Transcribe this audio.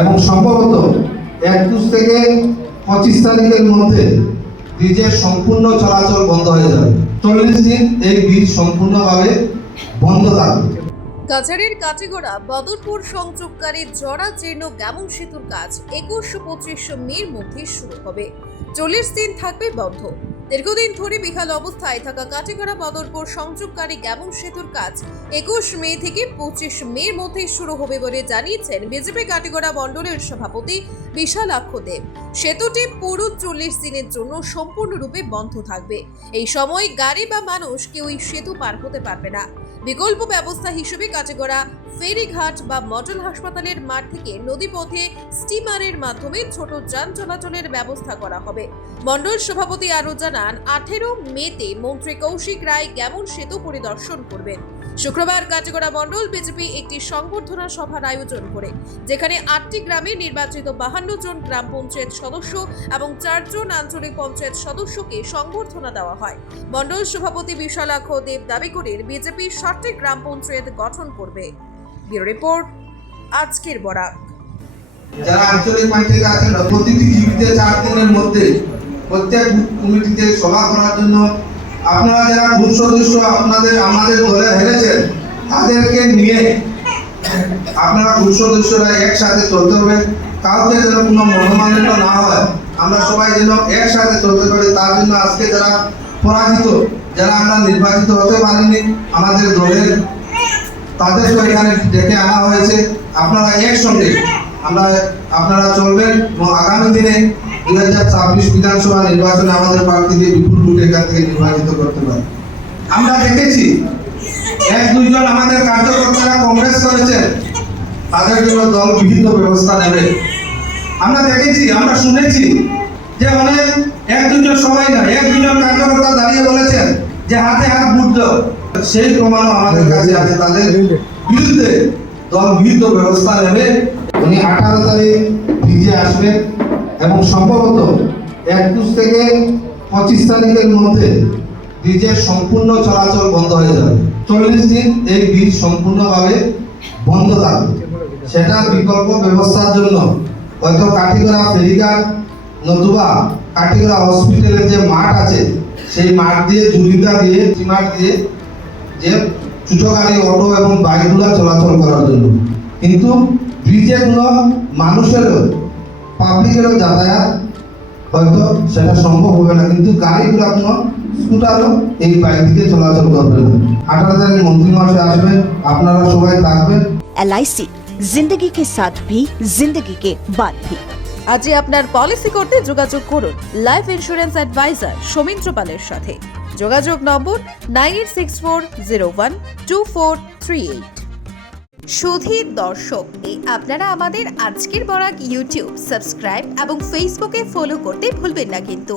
এবং সম্ভবত একুশ থেকে পঁচিশ তারিখের মধ্যে ব্রিজের সম্পূর্ণ চলাচল বন্ধ হয়ে যাবে। চল্লিশ দিন এই ব্রিজ সম্পূর্ণভাবে বন্ধ থাকবে। কাছাড়ের কাটিগড়া বদরপুর সংযোগকারী জরা জীর্ণ গ্যামন সেতুর কাজ একুশ পঁচিশ মের মধ্যে শুরু হবে। চল্লিশ দিন থাকবে বন্ধ। দীর্ঘদিন ধরে বিহাল অবস্থায় থাকা কাটিগড়া বদরপুর সংযোগকারী গ্যামন সেতুর কাজ একুশ মে থেকে পঁচিশ মের মধ্যে শুরু হবে বলে জানিয়েছেন বিজেপি কাটিগড়া মণ্ডলের সভাপতি বিশালাক্ষ দেব। সেতুটি পুরো চল্লিশ দিনের জন্য সম্পূর্ণরূপে বন্ধ থাকবে। এই সময় গাড়ি বা মানুষ কেউই সেতু পার হতে পারবে না। বিকল্প ব্যবস্থা হিসেবে কাটেগড়া ফেরিঘাট বা মডেল হাসপাতালের মাঠ থেকে নদীপথে স্টিমারের মাধ্যমে ছোট যান চলাচলের ব্যবস্থা করা হবে। মণ্ডল সভাপতি আরও জানান, আঠেরো মেতে মন্ত্রী কৌশিক রায় গ্যামন সেতু পরিদর্শন করবেন? শুক্রবার কাটিগড়া মণ্ডল বিজেপি একটি সংবর্ধনা সভার আয়োজন করে, যেখানে আটটি গ্রামে নির্বাচিত বাহান্ন জন গ্রাম পঞ্চায়েত সদস্য এবং চারজন আঞ্চলিক পঞ্চায়েত সদস্যকে সংবর্ধনা দেওয়া হয়। মণ্ডল সভাপতি বিশালাক্ষ দেব দাবি করেন, বিজেপি ষাটটি গ্রাম পঞ্চায়েত গঠন করবে। ব্যুরো রিপোর্ট, আজকের বরাক। যারা আঞ্চলিক পঞ্চায়েত আছেন, প্রতিটি জীবিতে চার দিনের মধ্যে প্রত্যেক কমিটিতে সভা করার জন্য আপনারা যারা বুথ সদস্য, আপনাদের, আমাদের দলে হেরেছেন, তাদেরকে নিয়ে আপনারা বুথ সদস্যরা একসাথে চলতে হবে। কাউকে যেন কোনো মনোমালিন্য না হয়, আমরা সবাই যেন একসাথে চলতে পারি। তার জন্য আজকে যারা পরাজিত, যারা আমরা নির্বাচিত হতে পারিনি, আমাদের দলের তাদেরকে এখানে ডেকে আনা হয়েছে। আপনারা একসঙ্গে আমরা, আপনারা চলবেন এবং আগামী দিনে দুই হাজার ছাব্বিশ বিধানসভা নির্বাচনে আমাদের প্রার্থীকে বিপুল ভোট এখান থেকে নির্বাচিত করতে পারি। আমরা দেখেছি এক, দুইজন আমাদের কার্যকর্তারা কংগ্রেস করেছেন। তাদের জন্য দল বিহিত ব্যবস্থা নেবে। আমরা দেখেছি, আমরা শুনেছি যে অনেক, এক দুজন সবাই না, এক দুজন কার্যকর্তা দাঁড়িয়ে বলেছেন যে হাতে হাত বুট দাও। সেই প্রমাণও আমাদের কাছে আছে তাদের বিরুদ্ধে দল বিহিত ব্যবস্থা নেবে। উনি আঠারো তারিখ ভিজে আসবেন এবং সম্ভবত একুশ থেকে পঁচিশ তারিখের মধ্যে ব্রিজের সম্পূর্ণ চলাচল বন্ধ হয়ে যাবে। চল্লিশ দিন এই ব্রিজ সম্পূর্ণভাবে বন্ধ থাকবে। সেটা বিকল্প ব্যবস্থার জন্য হয়তো কাঠিগড়া ফেরিঘাট নতুবা কাঠিগড়া হসপিটালের যে মাঠ আছে সেই মাঠ দিয়ে জুড়িটা দিয়ে মাঠ দিয়ে যে চুচকারি অটো এবং বাইকগুলা চলাচল করার জন্য। কিন্তু ব্রিজেগুলো মানুষেরও পাবলিকেরও যাতায়াত হয়তো সেটা সম্ভব হবে না। কিন্তু গাড়িগুলো কোনো স্কুটারও এই বাইক দিকে চলাচল করবে না। আঠারো তারিখ মন্ত্রী মাসে আসবে আপনারা সবাই থাকবেন। এলআইসি জিন্দগি কে সাথ ভি জিন্দগি কে বাদ ভি। আজই আপনার পলিসি করতে যোগাযোগ করুন। লাইফ ইন্স্যুরেন্স অ্যাডভাইজার সৌমিন্দ্র পালের সাথে। যোগাযোগ নম্বর nine eight six four zero one two four three eight. Sudhir দর্শক, এই আপনারা আমাদের আজকের বরাক ইউটিউব সাবস্ক্রাইব এবং ফেসবুকে ফলো করতে ভুলবেন না কিন্তু।